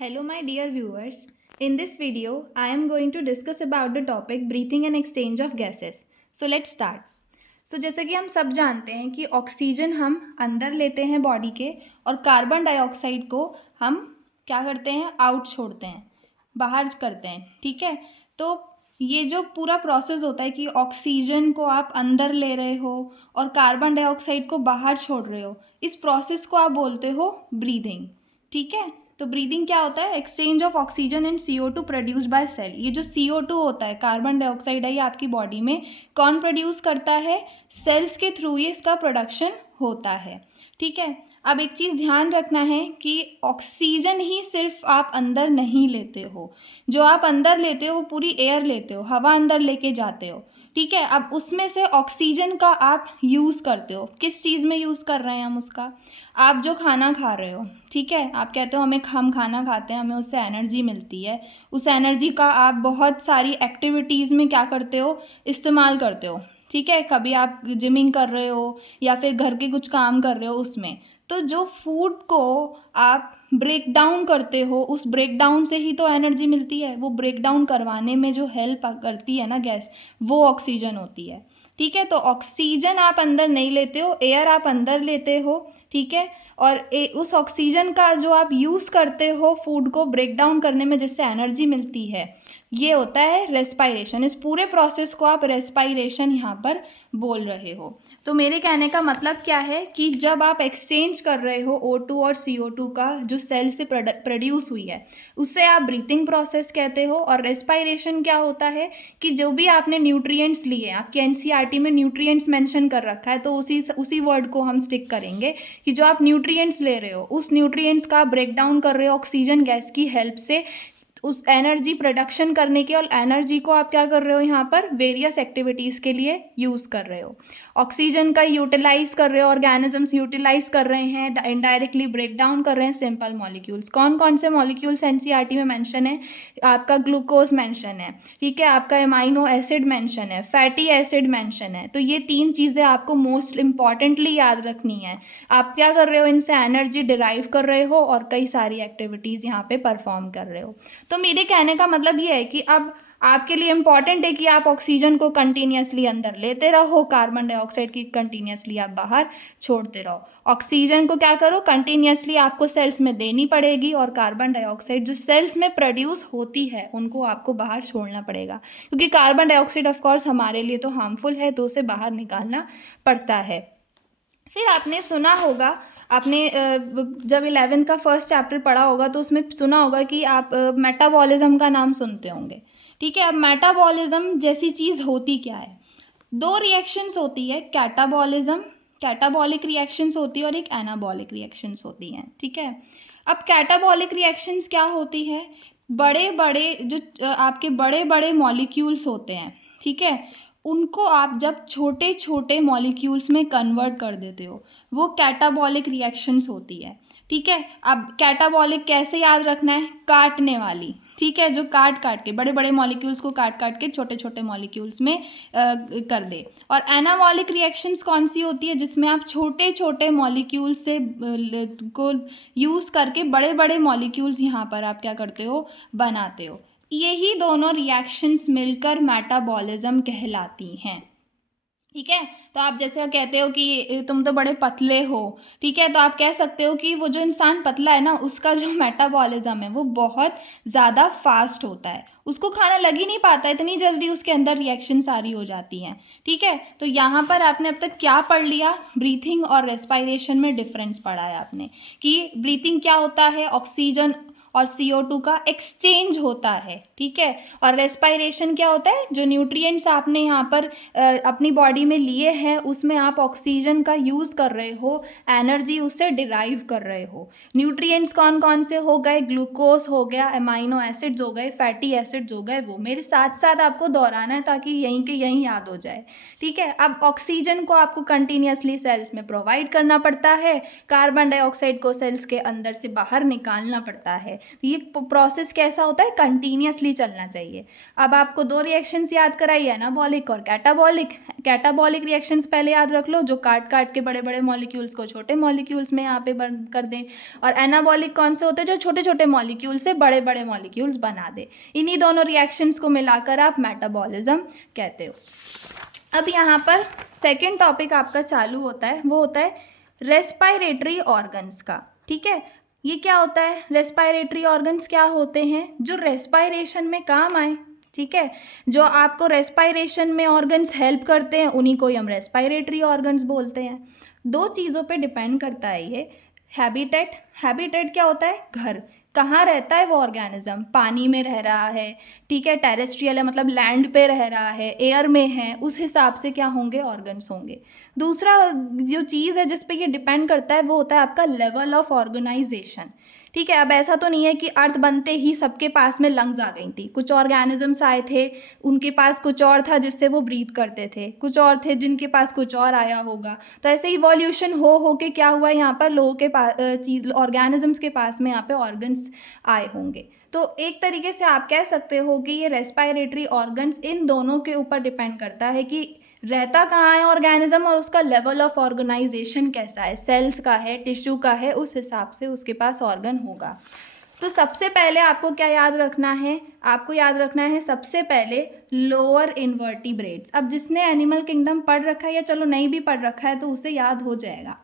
Hello, my dear viewers. In this video, I am going to discuss about the topic breathing and exchange of gases. So let's start. जैसे कि हम सब जानते हैं कि oxygen हम अंदर लेते हैं बॉडी के और कार्बन डाइऑक्साइड को हम क्या करते हैं, आउट छोड़ते हैं, बाहर करते हैं. ठीक है, तो ये जो पूरा प्रोसेस होता है कि ऑक्सीजन को आप अंदर ले रहे हो और कार्बन डाइऑक्साइड को बाहर छोड़ रहे हो, इस प्रोसेस को आप बोलते हो ब्रीदिंग. ठीक है, तो ब्रीदिंग क्या होता है? Exchange of oxygen and CO2 produce by cell. ये जो CO2 होता है, कार्बन डाइऑक्साइड है, ये आपकी बॉडी में कौन प्रोड्यूस करता है? सेल्स के थ्रू ये इसका प्रोडक्शन होता है. ठीक है, अब एक चीज़ ध्यान रखना है कि ऑक्सीजन ही सिर्फ आप अंदर नहीं लेते हो. जो आप अंदर लेते हो वो पूरी एयर लेते हो, हवा अंदर लेके जाते हो. ठीक है, अब उसमें से ऑक्सीजन का आप यूज़ करते हो. किस चीज़ में यूज़ कर रहे हैं हम उसका? आप जो खाना खा रहे हो, ठीक है, आप कहते हो हम खाना खाते हैं, हमें उससे एनर्जी मिलती है. उस एनर्जी का आप बहुत सारी एक्टिविटीज़ में क्या करते हो? इस्तेमाल करते हो. ठीक है, कभी आप जिमिंग कर रहे हो या फिर घर के कुछ काम कर रहे हो उसमें. तो जो फूड को आप ब्रेक डाउन करते हो, उस ब्रेक डाउन से ही तो एनर्जी मिलती है. वो ब्रेक डाउन करवाने में जो हेल्प करती है ना गैस, वो ऑक्सीजन होती है. ठीक है, तो ऑक्सीजन आप अंदर नहीं लेते हो, एयर आप अंदर लेते हो. ठीक है, और उस ऑक्सीजन का जो आप यूज़ करते हो फूड को ब्रेक डाउन करने में, जिससे एनर्जी मिलती है, ये होता है रेस्पायरेशन. इस पूरे प्रोसेस को आप रेस्पायरेशन यहाँ पर बोल रहे हो. तो मेरे कहने का मतलब क्या है कि जब आप एक्सचेंज कर रहे हो O2 और CO2 का जो सेल से प्रोड्यूस हुई है, उससे आप ब्रीथिंग प्रोसेस कहते हो. और रेस्पायरेशन क्या होता है कि जो भी आपने न्यूट्रिएंट्स लिए, आपके NCERT में न्यूट्रिएंट्स मेंशन कर रखा है, तो उसी वर्ड को हम स्टिक करेंगे कि जो आप न्यूट्रिएंट्स ले रहे हो, उस न्यूट्रिएंट्स का ब्रेक डाउन कर रहे हो ऑक्सीजन गैस की हेल्प से, उस एनर्जी प्रोडक्शन करने के, और एनर्जी को आप क्या कर रहे हो यहाँ पर? वेरियस एक्टिविटीज़ के लिए यूज़ कर रहे हो. ऑक्सीजन का यूटिलाइज कर रहे हो, ऑर्गेनिजम्स यूटिलाइज कर रहे हैं, इनडायरेक्टली ब्रेक डाउन कर रहे हैं सिंपल मॉलिक्यूल्स. कौन कौन से मॉलिक्यूल्स NCERT में मेंशन है? आपका ग्लूकोज मेंशन है. ठीक है, आपका एमाइनो एसिड मेंशन है, फैटी एसिड मेंशन है. तो ये 3 चीज़ें आपको मोस्ट इंपॉर्टेंटली याद रखनी है. आप क्या कर रहे हो? इनसे एनर्जी डिराइव कर रहे हो और कई सारी एक्टिविटीज़ यहाँ पे परफॉर्म कर रहे हो. तो मेरे कहने का मतलब ये है कि अब आपके लिए इम्पॉर्टेंट है कि आप ऑक्सीजन को कंटिन्यूसली अंदर लेते रहो, कार्बन डाइऑक्साइड की कंटिन्यूसली आप बाहर छोड़ते रहो. ऑक्सीजन को क्या करो? कंटिन्यूसली आपको सेल्स में देनी पड़ेगी, और कार्बन डाइऑक्साइड जो सेल्स में प्रोड्यूस होती है उनको आपको बाहर छोड़ना पड़ेगा, क्योंकि कार्बन डाइऑक्साइड ऑफकोर्स हमारे लिए तो हार्मफुल है, तो उसे बाहर निकालना पड़ता है. फिर आपने सुना होगा, आपने जब 11th का फर्स्ट चैप्टर पढ़ा होगा तो उसमें सुना होगा कि आप मेटाबॉलिज्म का नाम सुनते होंगे. ठीक है, अब मेटाबॉलिज्म जैसी चीज़ होती क्या है? 2 रिएक्शंस होती है, कैटाबॉलिज्म, कैटाबॉलिक रिएक्शंस होती है, और एक एनाबॉलिक रिएक्शंस होती हैं. ठीक है, अब कैटाबॉलिक रिएक्शंस क्या होती है? बड़े बड़े जो आपके बड़े बड़े मॉलिक्यूल्स होते हैं, ठीक है, उनको आप जब छोटे छोटे मॉलिक्यूल्स में कन्वर्ट कर देते हो, वो कैटाबॉलिक रिएक्शंस होती है. ठीक है, अब कैटाबॉलिक कैसे याद रखना है? काटने वाली. ठीक है, जो काट काट के बड़े बड़े मॉलिक्यूल्स को काट काट के छोटे छोटे मॉलिक्यूल्स में कर दे. और एनाबॉलिक रिएक्शंस कौन सी होती है? जिसमें आप छोटे छोटे मॉलिक्यूल्स से को यूज़ करके बड़े बड़े मॉलिक्यूल्स यहाँ पर आप क्या करते हो? बनाते हो. यही दोनों रिएक्शंस मिलकर मेटाबॉलिज्म कहलाती हैं. ठीक है, तो आप जैसे कहते हो कि तुम तो बड़े पतले हो, ठीक है, तो आप कह सकते हो कि वो जो इंसान पतला है ना, उसका जो मेटाबॉलिज्म है वो बहुत ज़्यादा फास्ट होता है, उसको खाना लग ही नहीं पाता, इतनी जल्दी उसके अंदर रिएक्शन सारी हो जाती हैं. ठीक है, तो यहाँ पर आपने अब तक क्या पढ़ लिया? ब्रीथिंग और रेस्पायरेशन में डिफरेंस पढ़ा है आपने, कि ब्रीथिंग क्या होता है? ऑक्सीजन और CO2 का एक्सचेंज होता है. ठीक है, और रेस्पायरेशन क्या होता है? जो न्यूट्रिएंट्स आपने यहाँ पर अपनी बॉडी में लिए हैं, उसमें आप ऑक्सीजन का यूज़ कर रहे हो, एनर्जी उससे डिराइव कर रहे हो. न्यूट्रिएंट्स कौन कौन से हो गए? ग्लूकोज हो गया, एमाइनो एसिड्स हो गए, फैटी एसिड्स हो गए. वो मेरे साथ साथ आपको दोहराना है ताकि यहीं के यहीं याद हो जाए. ठीक है, अब ऑक्सीजन को आपको कंटिन्यूसली सेल्स में प्रोवाइड करना पड़ता है, कार्बन डाइऑक्साइड को सेल्स के अंदर से बाहर निकालना पड़ता है. तो ये प्रोसेस कैसा होता है, कंटिन्यूसली चलना चाहिए। अब आपको दो रिएक्शंस याद कराई, एनाबॉलिक और कैटाबॉलिक। कैटाबॉलिक रिएक्शंस पहले याद रख लो, जो काट काट के बड़े बड़े मॉलिक्यूल्स को छोटे मॉलिक्यूल्स में यहाँ पे बंद कर दें, और एनाबॉलिक कौन से होते हैं, जो छोटे छोटे मॉलिक्यूल से बड़े बड़े मॉलिक्यूल्स बना दे। इन्हीं दोनों रिएक्शंस को मिलाकर आप मेटाबॉलिज्म कहते हो। अब यहाँ पर सेकेंड टॉपिक आपका चालू होता है, वो होता है रेस्पायरेटरी ऑर्गन्स का। ठीक है, ये क्या होता है, रेस्पायरेटरी ऑर्गन्स क्या होते हैं, जो रेस्पायरेशन में काम आए। ठीक है, जो आपको रेस्पायरेशन में ऑर्गन्स हेल्प करते हैं उन्हीं को ही हम रेस्पायरेटरी ऑर्गन्स बोलते हैं। दो चीज़ों पे डिपेंड करता है ये। हैबिटेट, हैबिटेट क्या होता है, घर, कहाँ रहता है वो ऑर्गेनिज्म, पानी में रह रहा है, ठीक है, टेरेस्ट्रियल है मतलब लैंड पे रह रहा है, एयर में है, उस हिसाब से क्या होंगे, ऑर्गन्स होंगे। दूसरा जो चीज़ है जिस पे ये डिपेंड करता है वो होता है आपका लेवल ऑफ ऑर्गेनाइजेशन। ठीक है, अब ऐसा तो नहीं है कि अर्थ बनते ही सबके पास में लंग्स आ गई थी, कुछ ऑर्गेनिजम्स आए थे उनके पास कुछ और था जिससे वो ब्रीथ करते थे, कुछ और थे जिनके पास कुछ और आया होगा। तो ऐसे इवोल्यूशन हो के क्या हुआ, यहाँ पर लोगों के पास चीज ऑर्गेनिजम्स के पास में यहाँ पे ऑर्गन्स आए होंगे। तो एक तरीके से आप कह सकते हो कि ये रेस्पायरेटरी ऑर्गन्स इन दोनों के ऊपर डिपेंड करता है कि रहता कहाँ है ऑर्गेनिज्म और उसका लेवल ऑफ ऑर्गेनाइजेशन कैसा है, सेल्स का है, टिश्यू का है, उस हिसाब से उसके पास ऑर्गन होगा। तो सबसे पहले आपको क्या याद रखना है, आपको याद रखना है सबसे पहले लोअर इन्वर्टिब्रेट्स। अब जिसने एनिमल किंगडम पढ़ रखा है या चलो नहीं भी पढ़ रखा है तो उसे याद हो जाएगा।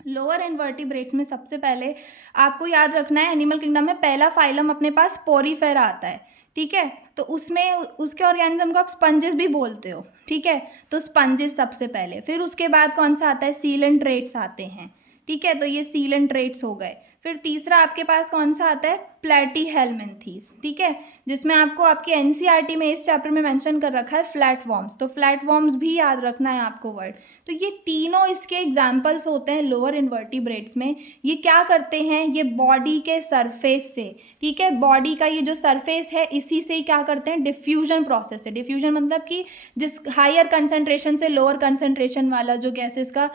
लोअर इन्वर्टिब्रेट्स में सबसे पहले आपको याद रखना है, एनिमल किंगडम में पहला फाइलम अपने पास पोरीफेरा आता है। ठीक है, तो उसमें उसके ऑर्गेनिज्म को आप स्पंजेस भी बोलते हो। ठीक है, तो स्पंजेस सबसे पहले, फिर उसके बाद कौन सा आता है, सीलेंट्रेट्स आते हैं। ठीक है, तो ये सीलेंट्रेट्स हो गए। फिर तीसरा आपके पास कौन सा आता है, प्लेटीहेल्मिन्थीज। ठीक है, जिसमें आपको आपकी एनसीईआरटी में इस चैप्टर में मेंशन कर रखा है फ्लैटवर्म्स, तो फ्लैटवर्म्स भी याद रखना है आपको वर्ड। तो ये तीनों इसके एग्जाम्पल्स होते हैं लोअर इन्वर्टिब्रेट्स में। ये क्या करते हैं, ये बॉडी के सरफेस से, ठीक है, बॉडी का ये जो सरफेस है इसी से ही क्या करते हैं, डिफ्यूजन प्रोसेस है। डिफ्यूजन मतलब कि जिस हायर कंसनट्रेशन से लोअर कंसनट्रेशन वाला जो गैसेस का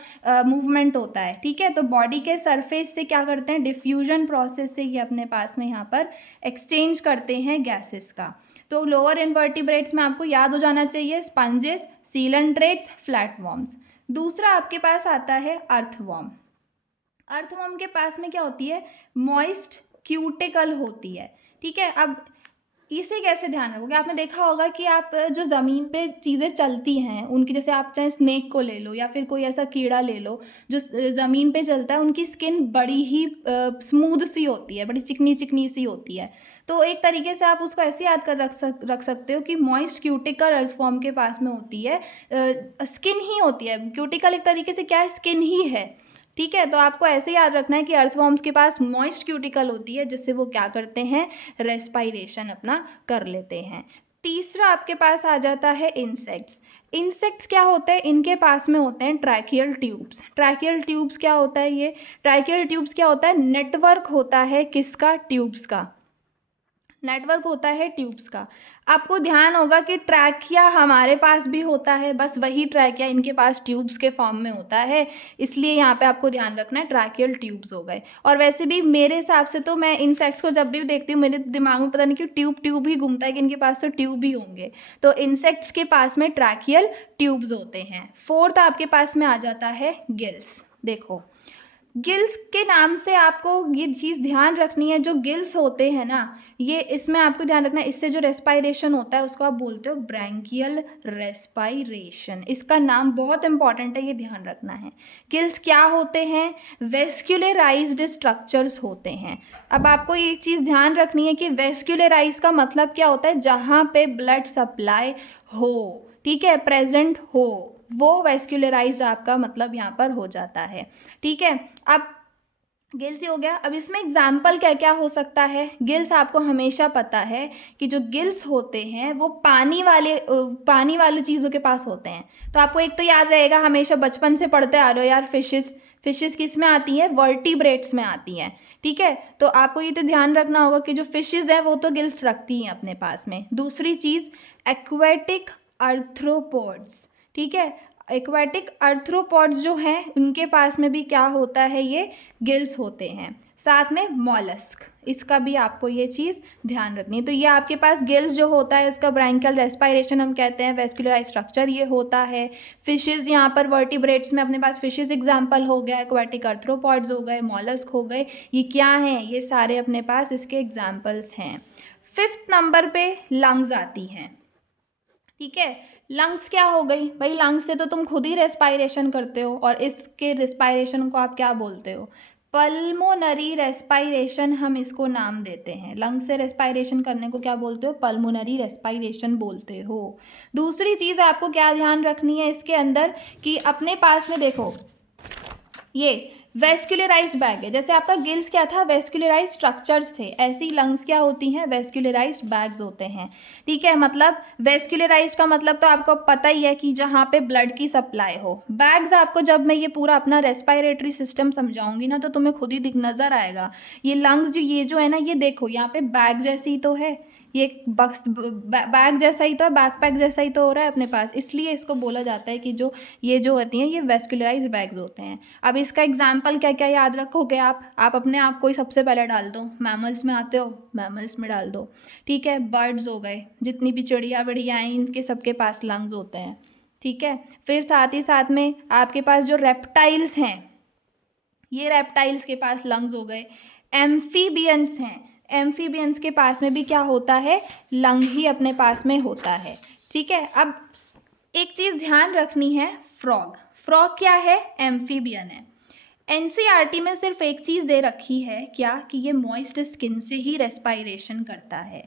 मूवमेंट होता है। ठीक है, तो बॉडी के सरफेस से क्या करते हैं, डिफ्यूजन प्रोसेस से ये अपने पास में यहाँ पर एक्सचेंज करते हैं गैसेस का। तो लोअर इन्वर्टिब्रेट्स में आपको याद हो जाना चाहिए स्पंजेस, सीलेंट्रेट्स, फ्लैटवर्म्स। दूसरा आपके पास आता है अर्थवर्म। अर्थवर्म के पास में क्या होती है, मॉइस्ट क्यूटिकल होती है। ठीक है, अब इसे कैसे ध्यान रखोगे, आपने देखा होगा कि आप जो ज़मीन पे चीज़ें चलती हैं उनकी, जैसे आप चाहे स्नेक को ले लो या फिर कोई ऐसा कीड़ा ले लो जो ज़मीन पे चलता है, उनकी स्किन बड़ी ही स्मूथ सी होती है, बड़ी चिकनी चिकनी सी होती है। तो एक तरीके से आप उसको ऐसे याद कर रख सकते हो कि मॉइस्ट क्यूटिकल अर्थवर्म के पास में होती है, स्किन ही होती है। क्यूटिकल एक तरीके से क्या है, स्किन ही है। ठीक है, तो आपको ऐसे याद रखना है कि अर्थवर्म्स के पास मॉइस्ट क्यूटिकल होती है जिससे वो क्या करते हैं, रेस्पायरेशन अपना कर लेते हैं। तीसरा आपके पास आ जाता है इंसेक्ट्स। इंसेक्ट्स क्या होते हैं, इनके पास में होते हैं ट्रैकियल ट्यूब्स। ट्रैकियल ट्यूब्स क्या होता है, ये ट्रैकियल ट्यूब्स क्या होता है, नेटवर्क होता है किसका, ट्यूब्स का, नेटवर्क होता है ट्यूब्स का। आपको ध्यान होगा कि ट्रैकिया हमारे पास भी होता है, बस वही ट्रैकिया इनके पास ट्यूब्स के फॉर्म में होता है, इसलिए यहाँ पे आपको ध्यान रखना है ट्रैकियल ट्यूब्स हो गए। और वैसे भी मेरे हिसाब से तो मैं इंसेक्ट्स को जब भी देखती हूँ मेरे दिमाग में पता नहीं क्यों ट्यूब ही घूमता है कि इनके पास तो ट्यूब ही होंगे। तो इंसेक्ट्स के पास में ट्रैकियल ट्यूब्स होते हैं। फोर्थ आपके पास में आ जाता है गिल्स। देखो, गिल्स के नाम से आपको ये चीज़ ध्यान रखनी है, जो गिल्स होते हैं ना, ये इसमें आपको ध्यान रखना है, इससे जो रेस्पायरेशन होता है उसको आप बोलते हो ब्रैंकियल रेस्पायरेशन। इसका नाम बहुत इंपॉर्टेंट है, ये ध्यान रखना है। गिल्स क्या होते हैं, वेस्क्युलराइज्ड स्ट्रक्चर्स होते हैं। अब आपको ये चीज़ ध्यान रखनी है कि वेस्क्युलराइज का मतलब क्या होता है, जहाँ पे ब्लड सप्लाई हो, ठीक है, प्रेजेंट हो, वो वेस्क्युलराइज आपका मतलब यहाँ पर हो जाता है। ठीक है, अब गिल्स ही हो गया। अब इसमें एग्जाम्पल क्या क्या हो सकता है, गिल्स आपको हमेशा पता है कि जो गिल्स होते हैं वो पानी वाली चीज़ों के पास होते हैं। तो आपको एक तो याद रहेगा, हमेशा बचपन से पढ़ते आ रहे हो यार, फिशेस किस में आती हैं, वर्टिब्रेट्स में आती हैं। ठीक है, तो आपको ये तो ध्यान रखना होगा कि जो फिशेस हैं वो तो गिल्स रखती हैं अपने पास में। दूसरी चीज़ एक्वेटिक आर्थ्रोपोड्स। ठीक है, एक्वेटिक आर्थ्रोपॉड्स जो हैं उनके पास में भी क्या होता है, ये गिल्स होते हैं। साथ में मॉलस्क, इसका भी आपको ये चीज़ ध्यान रखनी है। तो ये आपके पास गिल्स जो होता है उसका ब्रैंकियल रेस्पायरेशन हम कहते हैं, वेस्कुलराइज स्ट्रक्चर ये होता है। फिशेज़ यहाँ पर वर्टिब्रेट्स में अपने पास फिशेज़ एग्जाम्पल हो गया, एक्वाटिक अर्थ्रोपॉड्स हो गए, मॉलस्क हो गए, ये क्या हैं, ये सारे अपने पास इसके एग्जाम्पल्स हैं। 5th नंबर पे लंग्स आती हैं। ठीक है, लंग्स क्या हो गई भाई, लंग्स से तो तुम खुद ही रेस्पायरेशन करते हो, और इसके रेस्पायरेशन को आप क्या बोलते हो, पल्मोनरी रेस्पायरेशन हम इसको नाम देते हैं। लंग्स से रेस्पायरेशन करने को क्या बोलते हो, पल्मोनरी रेस्पायरेशन बोलते हो। दूसरी चीज़ आपको क्या ध्यान रखनी है इसके अंदर कि अपने पास में देखो ये वेस्कुलराइज बैग है, जैसे आपका गिल्स क्या था, वेस्कुलराइज स्ट्रक्चर्स थे, ऐसी लंग्स क्या होती हैं, वेस्कुलराइज बैग्स होते हैं। ठीक है, मतलब वेस्कुलराइज का मतलब तो आपको पता ही है कि जहाँ पे ब्लड की सप्लाई हो। बैग्स आपको जब मैं ये पूरा अपना रेस्पायरेटरी सिस्टम समझाऊंगी ना तो तुम्हें खुद ही दिख नज़र आएगा। ये लंग्स जो ये जो है ना, ये देखो यहाँ पे बैग जैसी ही तो है, ये बक्स बैग जैसा ही तो है, बैकपैक जैसा ही तो हो रहा है अपने पास, इसलिए इसको बोला जाता है कि जो ये जो होती हैं ये वेस्कुलराइज बैग्स होते हैं। अब इसका एग्जाम्पल क्या क्या याद रखोगे आप अपने आप को ही सबसे पहले डाल दो, मैमल्स में आते हो, मैमल्स में डाल दो। ठीक है, बर्ड्स हो गए, जितनी भी चिड़िया विड़िया हैं इनके सबके पास लंग्स होते हैं। ठीक है, फिर साथ ही साथ में आपके पास जो रेप्टाइल्स हैं, ये रेप्टाइल्स के पास लंग्स हो गए। एम्फीबियंस हैं, एम्फीबियंस के पास में भी क्या होता है, लंग ही अपने पास में होता है। ठीक है, अब एक चीज़ ध्यान रखनी है, फ्रॉग, फ्रॉग क्या है, एम्फीबियन है। एनसीईआरटी में सिर्फ एक चीज़ दे रखी है क्या, कि ये मॉइस्ट स्किन से ही रेस्पायरेशन करता है,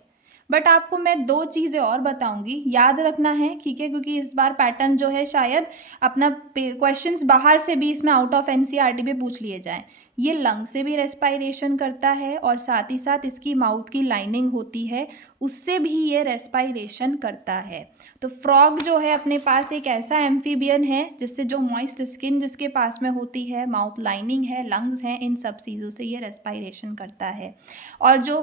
बट आपको मैं 2 चीज़ें और बताऊंगी, याद रखना है। ठीक है, क्योंकि इस बार पैटर्न जो है शायद अपना क्वेश्चंस बाहर से भी इसमें आउट ऑफ एनसीईआरटी पे पूछ लिए जाएं। ये लंग से भी रेस्पायरेशन करता है और साथ ही साथ इसकी माउथ की लाइनिंग होती है उससे भी ये रेस्पायरेशन करता है। तो फ्रॉग जो है अपने पास एक ऐसा एम्फीबियन है जिससे जो मॉइस्ट स्किन जिसके पास में होती है, माउथ लाइनिंग है, लंग्स हैं, इन सब चीज़ों से ये रेस्पायरेशन करता है। और जो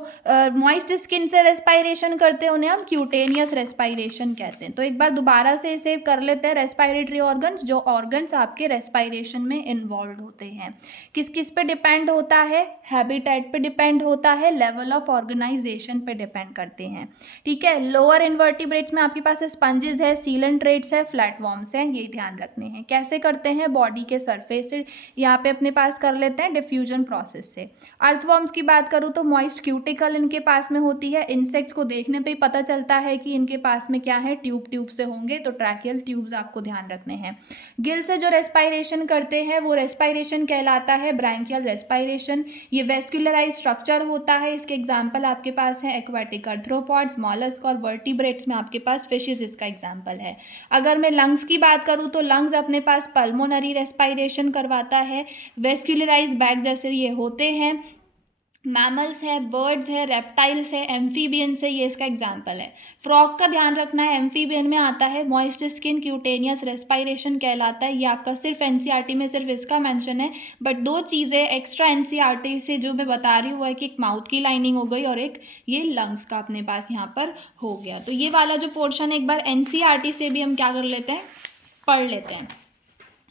मॉइस्ट स्किन से रेस्पायरेशन करते हैं उन्हें हम क्यूटेनियस रेस्पायरेशन कहते हैं। तो एक बार दोबारा से इसे कर लेते हैं, रेस्पायरेटरी ऑर्गन्स, जो ऑर्गन्स आपके रेस्पायरेशन में इन्वॉल्व होते हैं, किस किस पे डिपेंड होता है, हैबिटेट पे डिपेंड होता है, लेवल ऑफ ऑर्गेनाइजेशन पे डिपेंड करते हैं। ठीक है, लोअर इन्वर्टिब्रेट्स में आपके पास स्पंजेस है, सीलेंट्रेट्स है, फ्लैटवॉर्म्स हैं, ये ध्यान रखने हैं। कैसे करते हैं, बॉडी के सरफेस से यहाँ पे अपने पास कर लेते हैं डिफ्यूजन प्रोसेस से। अर्थवॉर्म्स की बात करूँ तो मॉइस्ट क्यूटिकल इनके पास में होती है, इंसेक्ट्स को देखने पे ही पता चलता है कि इनके पास में क्या है, ट्यूब से होंगे, तो ट्रैकियल ट्यूब्स आपको ध्यान रखने हैं। गिल से जो रेस्पायरेशन करते हैं वो रेस्पायरेशन कहलाता है ब्रैंकियल रेस्पायरेशन। ये वेस्कुलराइज स्ट्रक्चर होता है, इसके एग्जाम्पल आपके पास है एक्वाटिक अर्थ्रोपॉड्स, मॉलस्क और वर्टिब्रेट्स में आपके पास फिशेज इसका एग्जाम्पल है। अगर मैं लंग्स की बात करूँ तो लंग्स अपने पास पल्मोनरी रेस्पायरेशन करवाता है, वेस्कुलराइज बैग जैसे ये होते हैं, मैमल्स है, बर्ड्स है, रेप्टाइल्स है, एम्फीबियंस है, ये इसका एग्जाम्पल है। फ्रॉग का ध्यान रखना है, एम्फीबियन में आता है, मॉइस्ट स्किन क्यूटेनियस रेस्पायरेशन कहलाता है। ये आपका सिर्फ एनसीईआरटी में सिर्फ इसका मेंशन है, बट 2 चीज़ें एक्स्ट्रा एनसीईआरटी से जो मैं बता रही हूँ वो है कि एक माउथ की लाइनिंग हो गई और एक ये लंग्स का अपने पास यहाँ पर हो गया। तो ये वाला जो पोर्शन है एक बार एनसीईआरटी से भी हम क्या कर लेते हैं, पढ़ लेते हैं।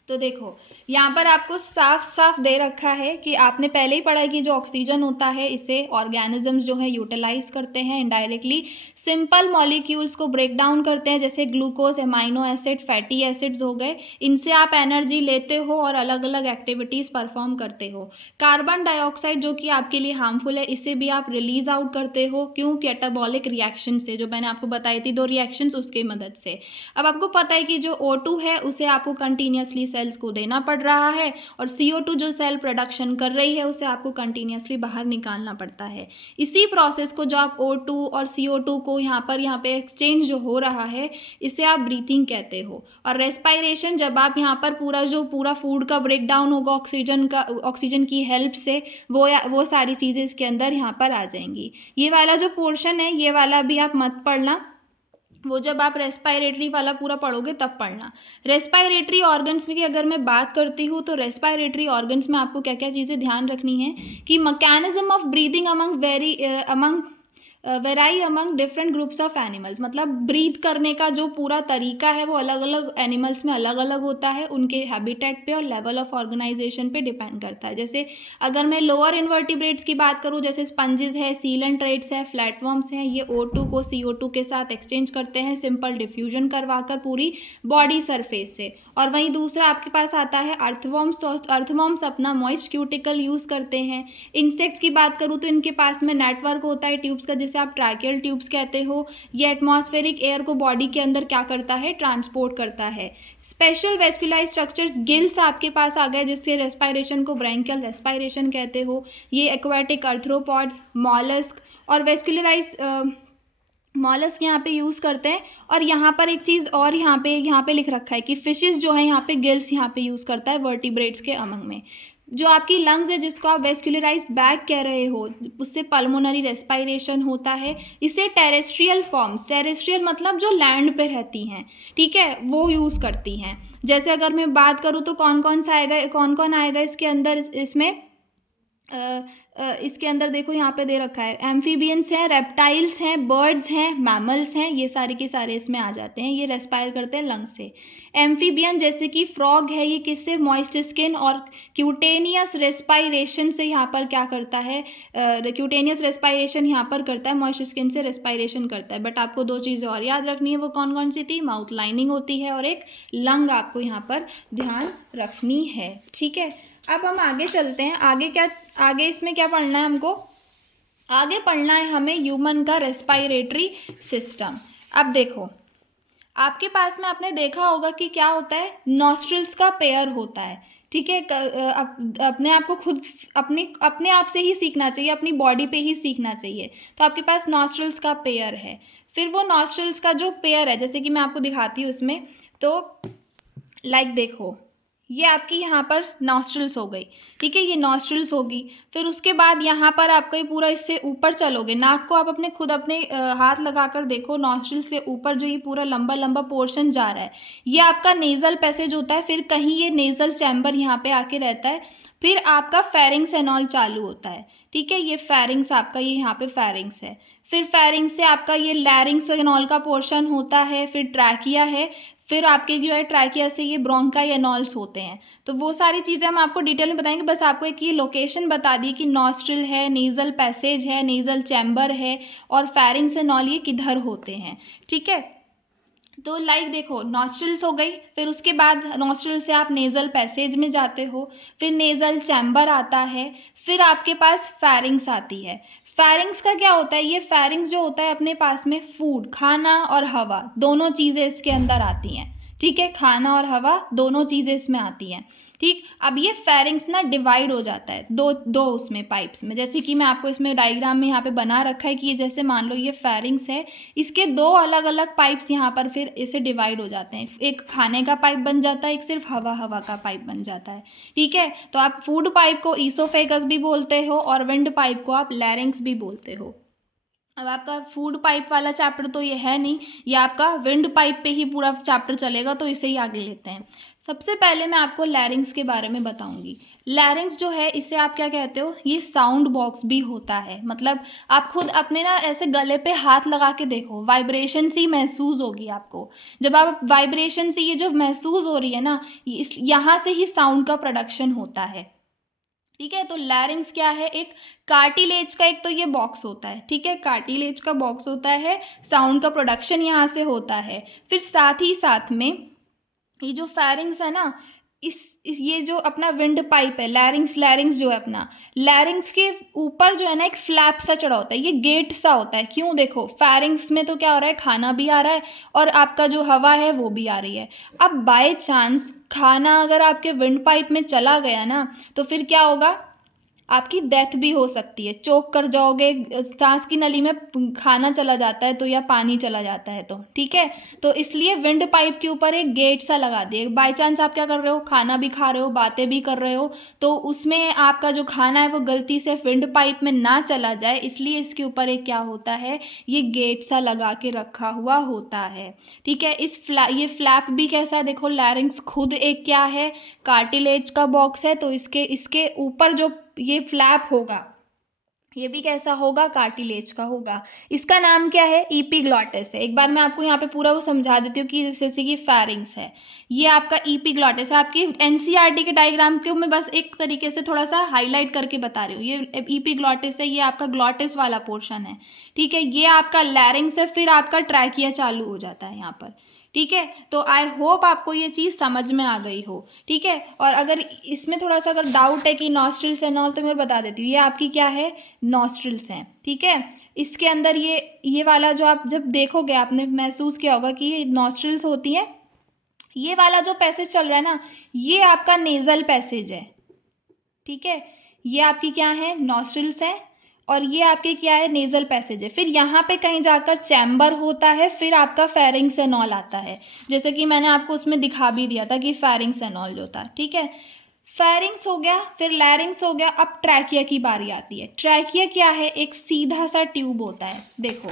तो देखो यहाँ पर आपको साफ साफ दे रखा है कि आपने पहले ही पढ़ा है कि जो ऑक्सीजन होता है इसे ऑर्गेनिजम्स जो है यूटिलाइज करते हैं इनडायरेक्टली, सिंपल मॉलिक्यूल्स को ब्रेक डाउन करते हैं, जैसे glucose, amino acid, fatty acids हो गए, इनसे आप एनर्जी लेते हो और अलग अलग एक्टिविटीज़ परफॉर्म करते हो। कार्बन डाइऑक्साइड जो कि आपके लिए हार्मफुल है, इसे भी आप रिलीज आउट करते हो, क्यों, कैटाबॉलिक रिएक्शन से, जो मैंने आपको बताई थी 2 रिएक्शंस, उसकी मदद से। अब आपको पता है कि जो O2 है उसे आपको कंटिन्यूसली सेल्स को देना पड़ रहा है और CO2 जो सेल प्रोडक्शन कर रही है उसे आपको कंटिन्यूसली बाहर निकालना पड़ता है। इसी प्रोसेस को जो आप O2 और CO2 को यहाँ पे एक्सचेंज जो हो रहा है इसे आप ब्रीथिंग कहते हो। और रेस्पायरेशन जब आप यहाँ पर पूरा फूड का ब्रेक डाउन होगा ऑक्सीजन की हेल्प से, वो सारी चीज़ें इसके अंदर यहाँ पर आ जाएंगी। ये वाला जो पोर्शन है ये वाला भी आप मत पढ़ना, वो जब आप रेस्पायरेटरी वाला पूरा पढ़ोगे तब पढ़ना। रेस्पायरेटरी ऑर्गन्स में की अगर मैं बात करती हूँ तो रेस्पायरेटरी ऑर्गन्स में आपको क्या क्या चीज़ें ध्यान रखनी है कि mechanism of breathing among वेराई among different groups of animals, मतलब ब्रीथ करने का जो पूरा तरीका है वो अलग अलग एनिमल्स में अलग अलग होता है, उनके हैबिटेट पे और लेवल ऑफ ऑर्गेनाइजेशन पे डिपेंड करता है। जैसे अगर मैं लोअर इन्वर्टिब्रेट्स की बात करूँ, जैसे स्पंजेस है, सीलेंट्रेट्स है, फ्लैटवर्म्स हैं, ये O2 को CO2 के साथ एक्सचेंज करते हैं सिंपल डिफ्यूजन करवाकर पूरी बॉडी सरफेस से। और वहीं दूसरा आपके पास आता है अर्थवर्म्स, तो अर्थवर्म्स अपना मॉइस्ट क्यूटिकल यूज़ करते हैं। इंसेक्ट्स की बात करूँ तो इनके पास में नेटवर्क होता है ट्यूब्स का, जिसे आप ट्रैकियल ट्यूब्स कहते हो। ये एटमॉस्फेरिक एयर को बॉडी के अंदर क्या करता है, ट्रांसपोर्ट करता है। स्पेशल वेस्कुलाइज स्ट्रक्चर्स, गिल्स आपके पास आ गए, जिससे रेस्पायरेशन को ब्रैंकियल रेस्पायरेशन कहते हो। ये एक्वाटिक अर्थ्रोपॉड्स, मॉलस्क और वेस्कुलराइज मॉलस्क यहाँ पे यूज़ करते हैं। और यहाँ पर एक चीज़ और यहाँ पे लिख रखा है कि फिशेस जो है यहाँ पे गिल्स यहाँ पे यूज़ करता है वर्टिब्रेट्स के अमंग में। जो आपकी लंग्स है जिसको आप वेस्कुलराइज बैग कह रहे हो, उससे पल्मोनरी रेस्पायरेशन होता है। इससे टेरेस्ट्रियल फॉर्म्स, टेरेस्ट्रियल मतलब जो लैंड पे रहती हैं, ठीक है, वो यूज़ करती हैं। जैसे अगर मैं बात करूँ तो कौन कौन आएगा इसके अंदर, इसमें इसके अंदर देखो यहाँ पे दे रखा है, एम्फीबियंस हैं, रेप्टाइल्स हैं, बर्ड्स हैं, मैमल्स हैं, ये सारे के सारे इसमें आ जाते हैं। ये रेस्पायर करते हैं लंग्स से। एम्फीबियन जैसे कि फ्रॉग है, ये किससे, मॉइस्ट स्किन और क्यूटेनियस रेस्पायरेशन से यहाँ पर क्या करता है, क्यूटेनियस रेस्पायरेशन यहाँ पर करता है, मॉइस्ट स्किन से रेस्पायरेशन करता है। बट आपको दो चीज़ें और याद रखनी है, वो कौन कौन सी थी, माउथ लाइनिंग होती है और एक लंग आपको यहाँ पर ध्यान रखनी है, ठीक है। अब हम आगे चलते हैं, आगे इसमें क्या पढ़ना है हमको, आगे पढ़ना है हमें ह्यूमन का रेस्पायरेटरी सिस्टम। अब देखो आपके पास में आपने देखा होगा कि क्या होता है, नॉस्ट्रिल्स का पेयर होता है, ठीक है। अपने आप को खुद अपने आप से ही सीखना चाहिए, अपनी बॉडी पे ही सीखना चाहिए। तो आपके पास नॉस्ट्रिल्स का पेयर है, फिर वो नॉस्ट्रिल्स का जो पेयर है, जैसे कि मैं आपको दिखाती हूँ उसमें, तो देखो ये आपकी यहाँ पर नॉस्ट्रिल्स हो गई, ठीक है, ये नॉस्ट्रिल्स होगी। फिर उसके बाद यहाँ पर आपका ये पूरा, इससे ऊपर चलोगे, नाक को आप अपने हाथ लगाकर देखो, नॉस्ट्रिल्स से ऊपर जो ये पूरा लंबा लंबा पोर्शन जा रहा है, ये आपका नेज़ल पैसेज होता है। फिर कहीं ये नेज़ल चैम्बर यहाँ पे आके रहता है, फिर आपका फेरिंग्स एनॉल चालू होता है, ठीक है। ये फेरिंग्स आपका, ये यहाँ पे फेरिंग्स है। फिर फेरिंग्स से आपका ये लैरिंग्स एनॉल का पोर्शन होता है, फिर ट्रैकिया है, फिर आपके जो है ट्रैकिया से ये ब्रोंकाई एनॉल्स होते हैं। तो वो सारी चीज़ें हम आपको डिटेल में बताएंगे, बस आपको एक ये लोकेशन बता दी कि नॉस्ट्रिल है, नेज़ल पैसेज है, नेज़ल चैम्बर है, और फेरिंग्स एनॉल ये किधर होते हैं, ठीक है। तो देखो नॉस्ट्रिल्स हो गई, फिर उसके बाद नॉस्ट्रिल से आप नेज़ल पैसेज में जाते हो, फिर नेज़ल चैम्बर आता है, फिर आपके पास फेरिंग्स आती है। फेरिंग्स का क्या होता है, ये फेरिंग्स जो होता है अपने पास में फूड, खाना और हवा दोनों चीज़ें इसके अंदर आती हैं, ठीक है, खाना और हवा दोनों चीज़ें इसमें आती हैं, ठीक। अब ये फेरिंग्स ना डिवाइड हो जाता है दो उसमें पाइप्स में, जैसे कि मैं आपको इसमें डायग्राम में यहाँ पे बना रखा है कि ये जैसे मान लो ये फेरिंग्स है, इसके दो अलग अलग पाइप्स यहाँ पर फिर इसे डिवाइड हो जाते हैं, एक खाने का पाइप बन जाता है, एक सिर्फ हवा का पाइप बन जाता है, ठीक है। तो आप फूड पाइप को ईसोफेगस भी बोलते हो और विंड पाइप को आप लैरिंग्स भी बोलते हो। अब आपका फूड पाइप वाला चैप्टर तो ये है नहीं, ये आपका विंड पाइप पे ही पूरा चैप्टर चलेगा, तो इसे ही आगे लेते हैं। सबसे पहले मैं आपको लैरिंग्स के बारे में बताऊंगी। लैरिंग्स जो है, इसे आप क्या कहते हो, ये साउंड बॉक्स भी होता है। मतलब आप खुद अपने ना ऐसे गले पे हाथ लगा के देखो, वाइब्रेशन सी महसूस होगी आपको। जब आप वाइब्रेशन से ये जो महसूस हो रही है ना, यहाँ से ही साउंड का प्रोडक्शन होता है, ठीक है। तो लैरिंग्स क्या है, एक कार्टिलेज का एक तो ये बॉक्स होता है, ठीक है, कार्टिलेज का बॉक्स होता है, साउंड का प्रोडक्शन यहाँ से होता है। फिर साथ ही साथ में ये जो फेरिंग्स है ना, ये जो अपना विंड पाइप है, लैरिंग्स जो है अपना, लैरिंग्स के ऊपर जो है ना एक फ्लैप सा चढ़ा होता है, ये गेट सा होता है। क्यों, देखो फेरिंग्स में तो क्या हो रहा है, खाना भी आ रहा है और आपका जो हवा है वो भी आ रही है। अब बाय चांस खाना अगर आपके विंड पाइप में चला गया ना, तो फिर क्या होगा, आपकी डेथ भी हो सकती है, चोक कर जाओगे, सांस की नली में खाना चला जाता है तो, या पानी चला जाता है तो, ठीक है। तो इसलिए विंड पाइप के ऊपर एक गेट सा लगा दिए, बाय चांस आप क्या कर रहे हो, खाना भी खा रहे हो, बातें भी कर रहे हो, तो उसमें आपका जो खाना है वो गलती से विंड पाइप में ना चला जाए, इसलिए इसके ऊपर एक क्या होता है, ये गेट सा लगा के रखा हुआ होता है, ठीक है। ये फ्लैप भी कैसा है, देखो लैरिंग्स खुद एक क्या है, कार्टिलेज का बॉक्स है, तो इसके ऊपर जो ये फ्लैप होगा, ये भी कैसा होगा, कार्टिलेज का होगा। इसका नाम क्या है, ईपीग्लॉटिस है। एक बार मैं आपको यहाँ पे पूरा वो समझा देती हूँ कि जैसे कि फेरिंग्स है, ये आपका ईपीग्लॉटिस है। आपकी एनसीईआरटी के डायग्राम को मैं बस एक तरीके से थोड़ा सा हाईलाइट करके बता रही हूँ। ये ईपीग्लॉटिस है, ये आपका ग्लॉटिस वाला पोर्शन है, ठीक है। ये आपका लैरिंग्स है, फिर आपका ट्रैकिया चालू हो जाता है यहाँ पर, ठीक है। तो आई होप आपको ये चीज़ समझ में आ गई हो, ठीक है। और अगर इसमें थोड़ा सा अगर डाउट है कि नॉस्ट्रिल्स है नॉल, तो मैं बता देती हूँ, ये आपकी क्या है, नॉस्ट्रिल्स हैं, ठीक है। इसके अंदर ये वाला जो आप जब देखोगे, आपने महसूस किया होगा कि ये नॉस्ट्रिल्स होती है। ये वाला जो पैसेज चल रहा है ना, ये आपका नेजल पैसेज है, ठीक है। ये आपकी क्या है, नॉस्ट्रिल्स है, और ये आपके क्या है, नेजल पैसेज है। फिर यहाँ पे कहीं जाकर चैम्बर होता है, फिर आपका फेरिंग्स एनॉल आता है, जैसे कि मैंने आपको उसमें दिखा भी दिया था कि फेरिंग्स एनॉल जो था, ठीक है। फेरिंग्स हो गया, फिर लैरिंग्स हो गया, अब ट्रैकिया की बारी आती है। ट्रैकिया क्या है, एक सीधा सा ट्यूब होता है, देखो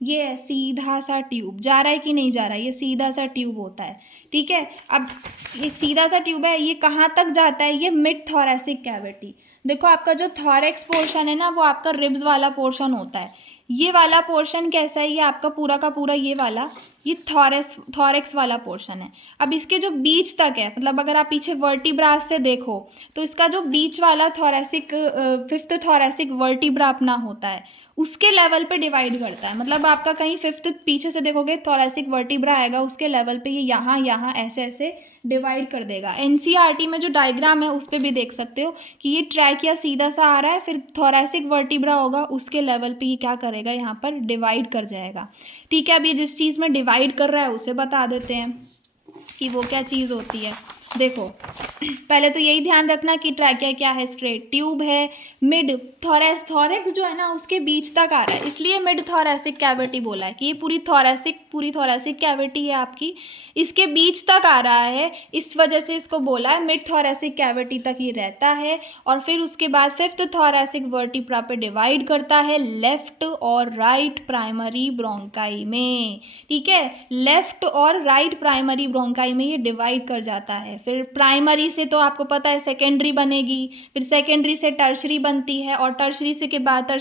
ये है सीधा सा ट्यूब, जा रहा है कि नहीं जा रहा है, ये सीधा सा ट्यूब होता है, ठीक है। अब ये सीधा सा ट्यूब है, ये कहाँ तक जाता है, ये मिड थोरैसिक कैविटी। देखो आपका जो थॉरेक्स पोर्शन है ना, वो आपका रिब्स वाला पोर्शन होता है। ये वाला पोर्शन कैसा है, ये आपका पूरा का पूरा ये वाला, ये थॉरेक्स वाला पोर्शन है। अब इसके जो बीच तक है, मतलब अगर आप पीछे वर्टिब्रास से देखो तो इसका जो बीच वाला थोरैसिक, फिफ्थ थोरैसिक वर्टिब्रा अपना होता है, उसके लेवल पे डिवाइड करता है। मतलब आपका कहीं फिफ्थ पीछे से देखोगे थोरैसिक वर्टिब्रा आएगा, उसके लेवल पे ये यहाँ यहाँ ऐसे ऐसे डिवाइड कर देगा। एनसीईआरटी में जो डायग्राम है उस पर भी देख सकते हो कि ये ट्रैकिया सीधा सा आ रहा है, फिर थोरैसिक वर्टिब्रा होगा, उसके लेवल पे ये क्या करेगा, यहाँ पर डिवाइड कर जाएगा, ठीक है। अब ये जिस चीज़ में डिवाइड कर रहा है उसे बता देते हैं कि वो क्या चीज़ होती है। देखो पहले तो यही ध्यान रखना कि ट्रैकिया क्या है, स्ट्रेट ट्यूब है, मिड थोरैक्स जो है ना उसके बीच तक आ रहा है, इसलिए मिड थोरैसिक कैविटी बोला है कि ये पूरी थोरैसिक कैविटी है आपकी, इसके बीच तक आ रहा है, इस वजह से इसको बोला है मिड थोरैसिक कैविटी तक ये रहता है। और फिर उसके बाद फिफ्थ थोरैसिक वर्टिब्रा पे डिवाइड करता है लेफ्ट और राइट प्राइमरी ब्रोंकाई में, ठीक है। लेफ्ट और राइट प्राइमरी ब्रोंकाई में ये डिवाइड कर जाता है। फिर प्राइमरी से तो आपको पता है सेकेंडरी बनेगी, फिर सेकेंडरी से टर्शरी बनती है, और टर्शरी के बाद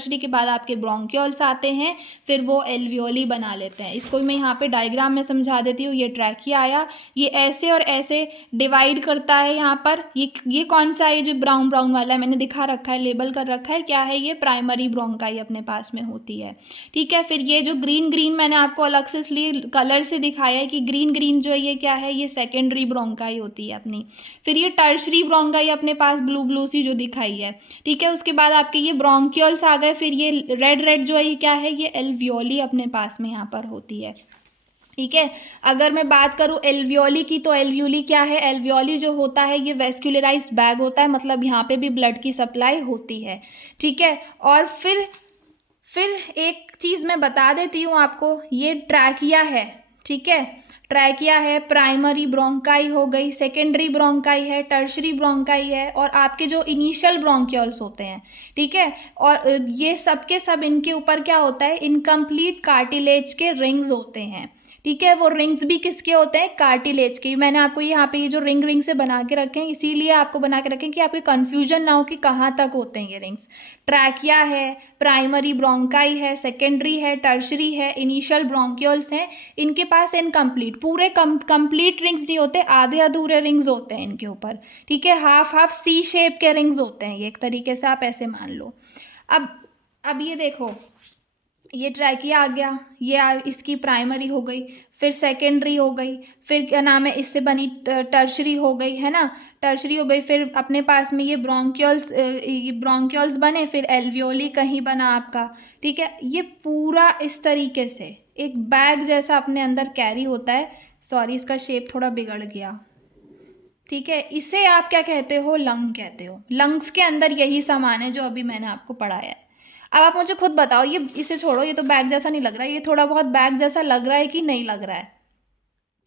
आपके ब्रोंक्यूल्स आते हैं, फिर वो एल्वियोली बना लेते हैं। इसको मैं यहाँ पे डायग्राम में समझा देती हूँ। ये ट्रैकिया आया, ये ऐसे और ऐसे डिवाइड करता है यहाँ पर। ये कौन सा है, जो ब्राउन ब्राउन वाला है मैंने दिखा रखा है, लेबल कर रखा है, क्या है ये, प्राइमरी ब्रोंकाई अपने पास में होती है, ठीक है। फिर ये जो ग्रीन ग्रीन मैंने आपको अलग से इसलिए कलर से दिखाया है कि ग्रीन ग्रीन जो है ये क्या है, ये सेकेंडरी ब्रोंकाई होती है अपनी। फिर ये टर्शरी ब्रोंकाई अपने पास ब्लू ब्लू सी जो दिखाई है, ठीक है। उसके बाद आपके ये ब्रोंक्यूल्स आ गए, फिर ये रेड रेड जो है ये क्या है, ये एल्वियोली अपने पास में यहाँ पर होती है, ठीक है। अगर मैं बात करूँ एल्वियोली की, तो एल्वियोली क्या है, एल्वियोली जो होता है ये वेस्कुलराइज्ड बैग होता है, मतलब यहाँ पे भी ब्लड की सप्लाई होती है, ठीक है। और फिर एक चीज़ मैं बता देती हूँ आपको, ये ट्रैकिया है, ठीक है। ट्रैकिया है, प्राइमरी ब्रोंकाई हो गई, सेकेंडरी ब्रोंकाई है, टर्शरी ब्रोंकाई है, और आपके जो इनिशियल ब्रोंक्यूल्स होते हैं, ठीक है। और ये सब के सब इनके ऊपर क्या होता है, इनकम्प्लीट कार्टिलेज के रिंग्स होते हैं, ठीक है। वो रिंग्स भी किसके होते हैं, कार्टिलेज के। मैंने आपको यहाँ पे ये जो रिंग से बना के रखे हैं, इसीलिए आपको बना के रखें कि आपको कंफ्यूजन ना हो कि कहाँ तक होते हैं ये रिंग्स। ट्रैकिया है, प्राइमरी ब्रोंकाई है, सेकेंडरी है, टर्शरी है, इनिशियल ब्रोंक्यूल्स हैं, इनके पास इनकम्प्लीट, पूरे कंप्लीट रिंग्स नहीं होते, आधे अधूरे रिंग्स होते हैं इनके ऊपर, ठीक है। हाफ हाफ सी शेप के रिंग्स होते हैं ये, एक तरीके से आप ऐसे मान लो। अब ये देखो, ये ट्रैकिया आ गया, ये इसकी प्राइमरी हो गई, फिर सेकेंडरी हो गई, फिर क्या नाम है, इससे बनी टर्शरी हो गई, है ना, टर्शरी हो गई। फिर अपने पास में ये ब्रोंक्यूल्स बने, फिर एल्वियोली कहीं बना आपका, ठीक है। ये पूरा इस तरीके से एक बैग जैसा अपने अंदर कैरी होता है। सॉरी, इसका शेप थोड़ा बिगड़ गया, ठीक है। इसे आप क्या कहते हो, लंग कहते हो। लंग्स के अंदर यही सामान है जो अभी मैंने आपको पढ़ाया है। अब आप मुझे खुद बताओ, ये इसे छोड़ो, ये तो बैग जैसा नहीं लग रहा है, ये थोड़ा बहुत बैग जैसा लग रहा है कि नहीं लग रहा है,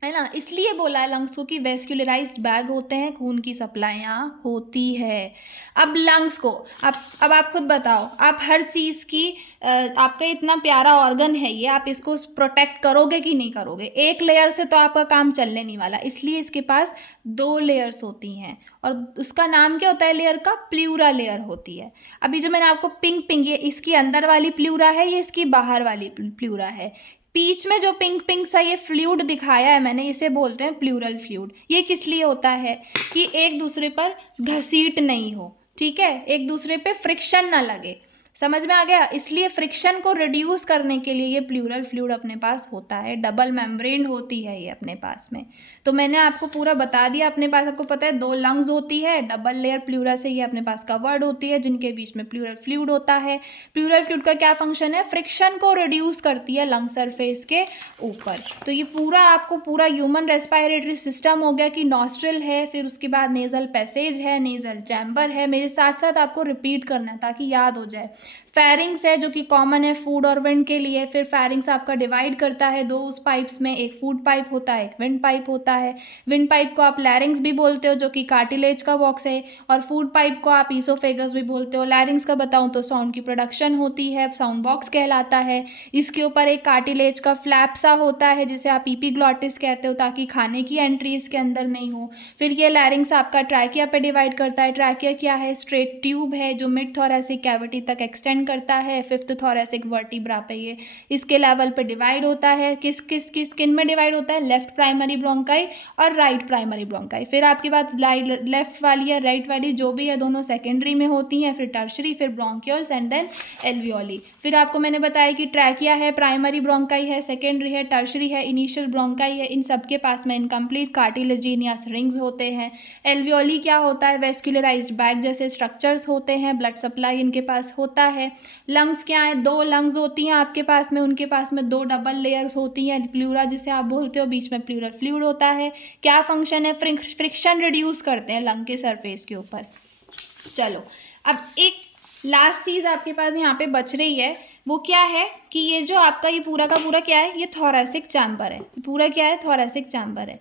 है ना, इसलिए बोला है लंग्स को कि वेस्कुलराइज्ड बैग होते हैं, खून की सप्लाई यहाँ होती है। अब लंग्स को अब आप खुद बताओ, आप हर चीज़ की आपका इतना प्यारा ऑर्गन है ये, आप इसको प्रोटेक्ट करोगे कि नहीं करोगे? एक लेयर से तो आपका काम चलने नहीं वाला, इसलिए इसके पास 2 लेयर्स होती हैं। और उसका नाम क्या होता है लेयर का? प्लूरा लेयर होती है। अभी जो मैंने आपको पिंक पिंक, ये इसकी अंदर वाली प्लूरा है, ये इसकी बाहर वाली प्लूरा है। बीच में जो पिंक पिंक सा ये फ्लूइड दिखाया है मैंने, इसे बोलते हैं प्लूरल फ्लूइड। ये किस लिए होता है? कि एक दूसरे पर घसीट नहीं हो, ठीक है, एक दूसरे पे फ्रिक्शन ना लगे। समझ में आ गया? इसलिए फ्रिक्शन को रिड्यूस करने के लिए ये प्लूरल फ्लूइड अपने पास होता है, डबल मेम्ब्रेन होती है ये अपने पास में। तो मैंने आपको पूरा बता दिया अपने पास, आपको पता है 2 लंग्स होती है, डबल लेयर प्लूरा से ये अपने पास कवर्ड होती है, जिनके बीच में प्लूरल फ्लूइड होता है। प्लूरल फ्लूइड का क्या फंक्शन है? फ्रिक्शन को रिड्यूस करती है लंग सरफेस के ऊपर। तो ये पूरा आपको पूरा ह्यूमन रेस्पिरेटरी सिस्टम हो गया कि नॉस्ट्रिल है, फिर उसके बाद नेजल पैसेज है, नेजल चैम्बर है। मेरे साथ साथ आपको रिपीट करना है ताकि याद हो जाए। फेरिंग्स है जो कि कॉमन है फूड और विंड के लिए। फिर फेरिंग्स आपका डिवाइड करता है 2 उस पाइप्स में, एक फूड पाइप होता है, एक विंड पाइप होता है। विंड पाइप को आप लैरिंग्स भी बोलते हो जो कि कार्टिलेज का बॉक्स है, और फूड पाइप को आप ईसोफेगस भी बोलते हो। लैरिंग्स का बताऊं तो साउंड की प्रोडक्शन होती है, साउंड बॉक्स कहलाता है। इसके ऊपर एक कार्टिलेज का फ्लैप सा होता है जिसे आप इपीग्लॉटिस कहते हो, ताकि खाने की एंट्री इसके अंदर नहीं हो। फिर ये लैरिंग्स आपका ट्रैकिया पे डिवाइड करता है। ट्रैकिया क्या है? स्ट्रेट ट्यूब है जो मिड थोरैसिक कैविटी तक एक्सटेंड करता है, 5th थोरैसिक वर्टिब्रा पे ये इसके लेवल पे डिवाइड होता है। किस किस किस किन में डिवाइड होता है? लेफ्ट प्राइमरी ब्रोंकाई और राइट प्राइमरी ब्रोंकाई। फिर आपकी बात लेफ्ट वाली या राइट वाली जो भी है, दोनों सेकेंडरी में होती हैं, फिर टर्शरी, फिर ब्रोंक्यूल्स एंड देन एल्वियोली। फिर आपको मैंने बताया कि ट्रैकिया है, प्राइमरी ब्रोंकाई है, सेकेंडरी है, टर्शरी है, इनिशियल ब्रोंकाई है। इन सबके पास में इनकम्प्लीट कार्टिलेजिनियस रिंग्स होते हैं। एल्वियोली क्या होता है? वेस्कुलराइज्ड बैग जैसे स्ट्रक्चर्स होते हैं, ब्लड सप्लाई इनके पास होता है। लंग्स क्या है? 2 लंग्स होती हैं आपके पास में, उनके पास में 2 डबल लेयर्स होती हैं, प्लूरा जिसे आप बोलते हो, बीच में प्लूरल फ्लूइड होता है। क्या फंक्शन है? फ्रिक्शन रिड्यूस करते हैं लंग के सरफेस के ऊपर। चलो, अब एक लास्ट चीज़ आपके पास यहाँ पे बच रही है, वो क्या है कि ये जो आपका ये पूरा का पूरा क्या है? ये थोरैसिक चैम्बर है। पूरा क्या है? थोरैसिक चैम्बर है।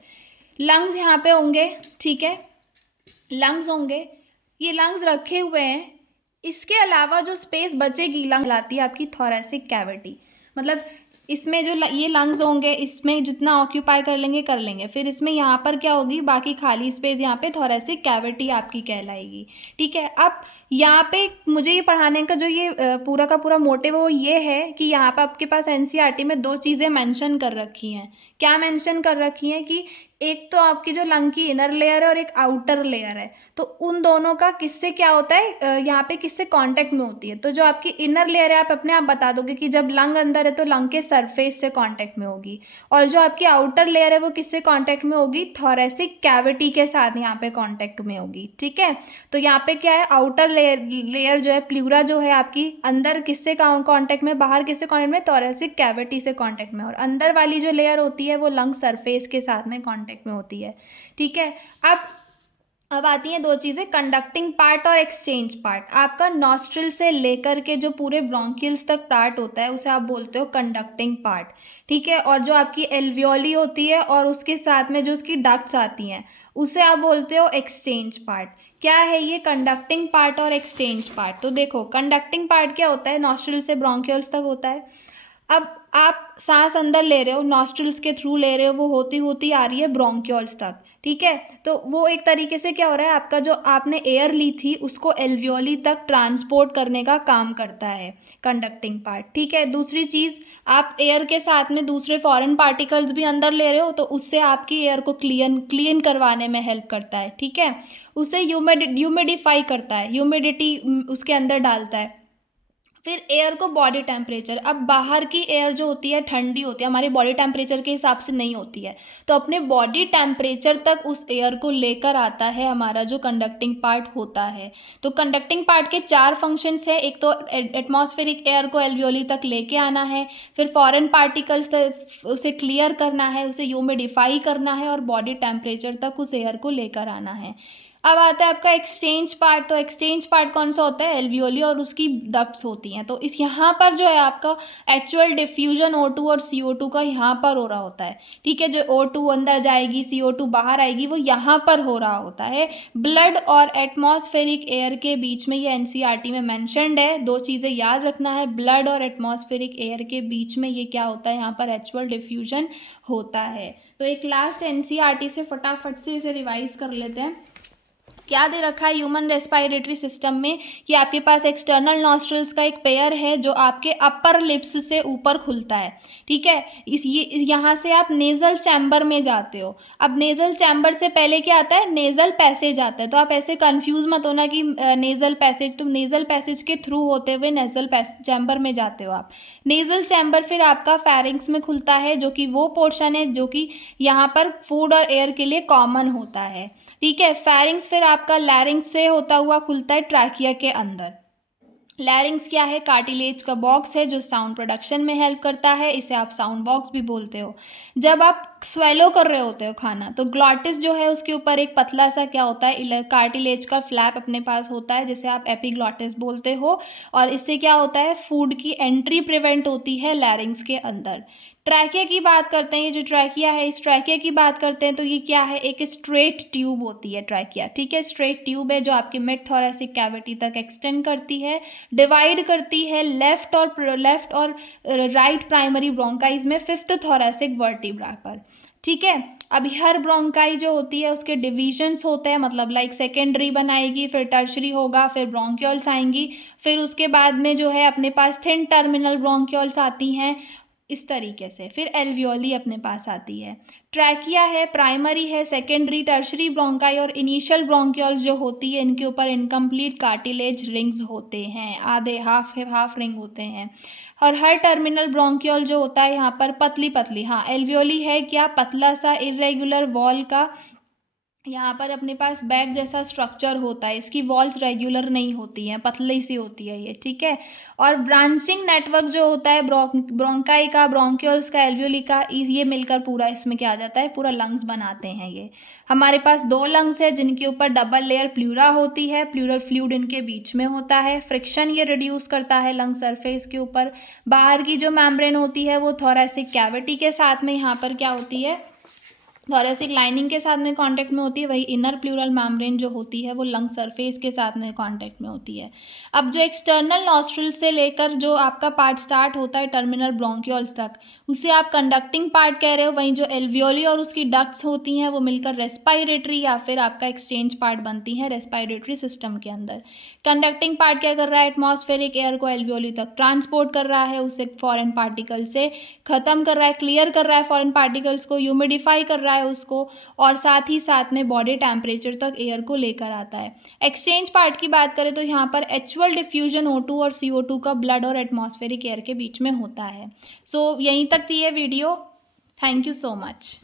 लंग्स यहाँ पे होंगे, ठीक है, लंग्स होंगे, ये लंग्स रखे हुए हैं। इसके अलावा जो स्पेस बचेगी लंग लाती है आपकी थोरैसिक कैविटी, मतलब इसमें जो ये लंग्स होंगे इसमें जितना ऑक्यूपाई कर लेंगे। फिर इसमें यहाँ पर क्या होगी? बाकी खाली स्पेस यहाँ पे थोरैसिक कैविटी आपकी कहलाएगी, ठीक है। अब यहाँ पे मुझे ये पढ़ाने का जो ये पूरा का पूरा मोटिव वो ये है कि यहाँ पे आपके पास एनसीईआरटी में 2 चीज़ें मेंशन कर रखी हैं। क्या मेंशन कर रखी हैं? कि एक तो आपकी जो लंग की इनर लेयर है और एक आउटर लेयर है, तो उन दोनों का किससे क्या होता है, यहाँ पे किससे कांटेक्ट में होती है? तो जो आपकी इनर लेयर है आप अपने आप बता दोगे कि जब लंग अंदर है तो लंग के सरफेस से कांटेक्ट में होगी, और जो आपकी आउटर लेयर है वो किससे कांटेक्ट में होगी? थोरैसिक कैविटी के साथ यहाँ पे कांटेक्ट में होगी, ठीक है। तो यहाँ पे क्या है? आउटर लेयर जो है प्लूरा जो है आपकी अंदर किससे कांटेक्ट में, बाहर किससे कांटेक्ट में? थोरैसिक कैविटी से कांटेक्ट में। और अंदर वाली जो लेयर होती है वो लंग सरफेस के साथ में कांटेक्ट में होती है, ठीक है। अब आती हैं 2 चीज़ें, कंडक्टिंग पार्ट और एक्सचेंज पार्ट। आपका नॉस्ट्रिल से लेकर के जो पूरे ब्रोंकियल्स तक पार्ट होता है उसे आप बोलते हो कंडक्टिंग पार्ट, ठीक है। और जो आपकी एल्वियोली होती है और उसके साथ में जो उसकी डक्ट्स आती हैं उसे आप बोलते हो एक्सचेंज पार्ट। क्या है ये कंडक्टिंग पार्ट और एक्सचेंज पार्ट? तो देखो, कंडक्टिंग पार्ट क्या होता है? नॉस्ट्रिल से ब्रोंकियल्स तक होता है। अब आप सांस अंदर ले रहे हो, नॉस्ट्रिल्स के थ्रू ले रहे हो, वो होती होती आ रही है ब्रोंक्यूल्स तक, ठीक है। तो वो एक तरीके से क्या हो रहा है, आपका जो आपने एयर ली थी उसको एल्वियोली तक ट्रांसपोर्ट करने का काम करता है कंडक्टिंग पार्ट, ठीक है। दूसरी चीज़, आप एयर के साथ में दूसरे फॉरेन पार्टिकल्स भी अंदर ले रहे हो तो उससे आपकी एयर को क्लीन करवाने में हेल्प करता है, ठीक है। उसे ह्यूमिडिफाई करता है, ह्यूमिडिटी उसके अंदर डालता है। फिर एयर को बॉडी टेम्परेचर, अब बाहर की एयर जो होती है ठंडी होती है, हमारे बॉडी टेम्परेचर के हिसाब से नहीं होती है, तो अपने बॉडी टेम्परेचर तक उस एयर को लेकर आता है हमारा जो कंडक्टिंग पार्ट होता है। तो कंडक्टिंग पार्ट के 4 फंक्शंस है। एक तो एटमॉस्फेरिक एयर को एल्वियोली तक लेके आना है, फिर फॉरेन पार्टिकल्स उसे क्लियर करना है, उसे ह्यूमिडिफाई करना है और बॉडी टेम्परेचर तक उस एयर को लेकर आना है। अब आता है आपका एक्सचेंज पार्ट। तो एक्सचेंज पार्ट कौन सा होता है? एल्वियोली और उसकी डक्ट्स होती हैं। तो इस यहाँ पर जो है आपका एक्चुअल डिफ्यूजन O2 और CO2 का यहाँ पर हो रहा होता है, ठीक है। जो O2 अंदर जाएगी, CO2 बाहर आएगी, वो यहाँ पर हो रहा होता है। ब्लड और एटमॉस्फेरिक एयर के बीच में, ये NCERT में मैंशनड है। दो चीज़ें याद रखना है, ब्लड और एटमॉस्फेरिक एयर के बीच में ये क्या होता है, यहाँ पर एक्चुअल डिफ्यूजन होता है। तो एक लास्ट NCERT से फटाफट से इसे रिवाइज कर लेते हैं। क्या दे रखा है ह्यूमन रेस्पिरेटरी सिस्टम में कि आपके पास एक्सटर्नल नॉस्ट्रल्स का एक पेयर है जो आपके अपर लिप्स से ऊपर खुलता है, ठीक है। यहाँ से आप नेज़ल चैम्बर में जाते हो। अब नेज़ल चैम्बर से पहले क्या आता है? नेज़ल पैसेज आता है। तो आप ऐसे कंफ्यूज मत होना कि नेज़ल पैसेज, तो नेज़ल पैसेज के थ्रू होते हुए नेज़ल चैम्बर में जाते हो आप। नेज़ल चैम्बर फिर आपका फेरिंग्स में खुलता है, जो कि वो पोर्शन है जो कि यहाँ पर फूड और एयर के लिए कॉमन होता है, ठीक है। फेरिंग्स फिर आपका लैरिंग्स से होता हुआ खुलता है ट्रैकिया के अंदर। लैरिंग्स क्या है? कार्टिलेज का बॉक्स है जो साउंड प्रोडक्शन में हेल्प करता है, इसे आप साउंड बॉक्स भी बोलते हो। जब आप स्वेलो कर रहे होते हो खाना, तो ग्लॉटिस जो है उसके ऊपर एक पतला सा क्या होता है, कार्टिलेज का फ्लैप अपने पास होता है, जिसे आप एपिग्लॉटिस बोलते हो। और इससे क्या होता है? फूड की एंट्री प्रिवेंट होती है लैरिंग्स के अंदर। ट्रैकिया की बात करते हैं, ये जो ट्रैकिया है, इस ट्रैकिया की बात करते हैं तो ये क्या है? एक स्ट्रेट ट्यूब होती है ट्रैकिया, ठीक है। स्ट्रेट ट्यूब है जो आपकी मिड थोरैसिक कैविटी तक एक्सटेंड करती है, डिवाइड करती है लेफ्ट और राइट प्राइमरी ब्रोंकाइज में 5th थोरैसिक वर्टिब्रा पर, ठीक है। अब हर ब्रोंकाई जो होती है उसके डिविजन्स होते हैं, मतलब लाइक सेकेंडरी बनाएगी, फिर टर्शरी होगा, फिर ब्रोंक्यूल्स आएंगी, फिर उसके बाद में जो है अपने पास थिन टर्मिनल ब्रोंक्यूल्स आती हैं, इस तरीके से। फिर एल्वियोली अपने पास आती है। ट्रैकिया है, प्राइमरी है, सेकेंडरी, टर्शरी ब्रोंकाई और इनिशियल ब्रोंक्यूल्स जो होती है, इनके ऊपर इनकम्प्लीट कार्टिलेज रिंग्स होते हैं, आधे हाफ रिंग होते हैं। और हर टर्मिनल ब्रोंक्यूल जो होता है यहाँ पर पतली पतली, हाँ एल्वियोली है क्या? पतला सा इर्रेगुलर वॉल का यहाँ पर अपने पास बैग जैसा स्ट्रक्चर होता है, इसकी वॉल्स रेगुलर नहीं होती हैं, पतली सी होती है ये, ठीक है। और ब्रांचिंग नेटवर्क जो होता है ब्रोंकाई का, ब्रोंक्यूल्स का, एल्वियोली का, ये मिलकर पूरा इसमें क्या आ जाता है? पूरा लंग्स बनाते हैं ये। हमारे पास 2 लंग्स है जिनके ऊपर डबल लेयर प्लूरा होती है, प्लूरल फ्लूइड इनके बीच में होता है। फ्रिक्शन ये रिड्यूस करता है लंग सरफेस के ऊपर। बाहर की जो मेम्ब्रेन होती है वो थोरैसिक कैविटी के साथ में यहाँ पर क्या होती है? थोरैसिक लाइनिंग के साथ में कांटेक्ट में होती है। वही इनर प्लूरल मेम्ब्रेन जो होती है वो लंग सरफेस के साथ में कांटेक्ट में होती है। अब जो एक्सटर्नल नॉस्ट्रल से लेकर जो आपका पार्ट स्टार्ट होता है टर्मिनल ब्रोंक्यूल्स तक, उसे आप कंडक्टिंग पार्ट कह रहे हो। वहीं जो एल्वियोली और उसकी डक्ट्स होती हैं वो मिलकर रेस्पायरेटरी या फिर आपका एक्सचेंज पार्ट बनती हैं रेस्पायरेटरी सिस्टम के अंदर। कंडक्टिंग पार्ट क्या कर रहा है? एटमॉस्फेरिक एयर को एल्वियोली तक ट्रांसपोर्ट कर रहा है, उसे फॉरेन पार्टिकल से ख़त्म कर रहा है, क्लियर कर रहा है फॉरेन पार्टिकल्स को, ह्यूमिडिफाई कर रहा है उसको, और साथ ही साथ में बॉडी टेम्परेचर तक एयर को लेकर आता है। एक्सचेंज पार्ट की बात करें तो यहाँ पर एक्चुअल डिफ्यूजन O2 और CO2 का ब्लड और एटमॉस्फेरिक एयर के बीच में होता है। सो यहीं तक थी ये video. Thank you so much.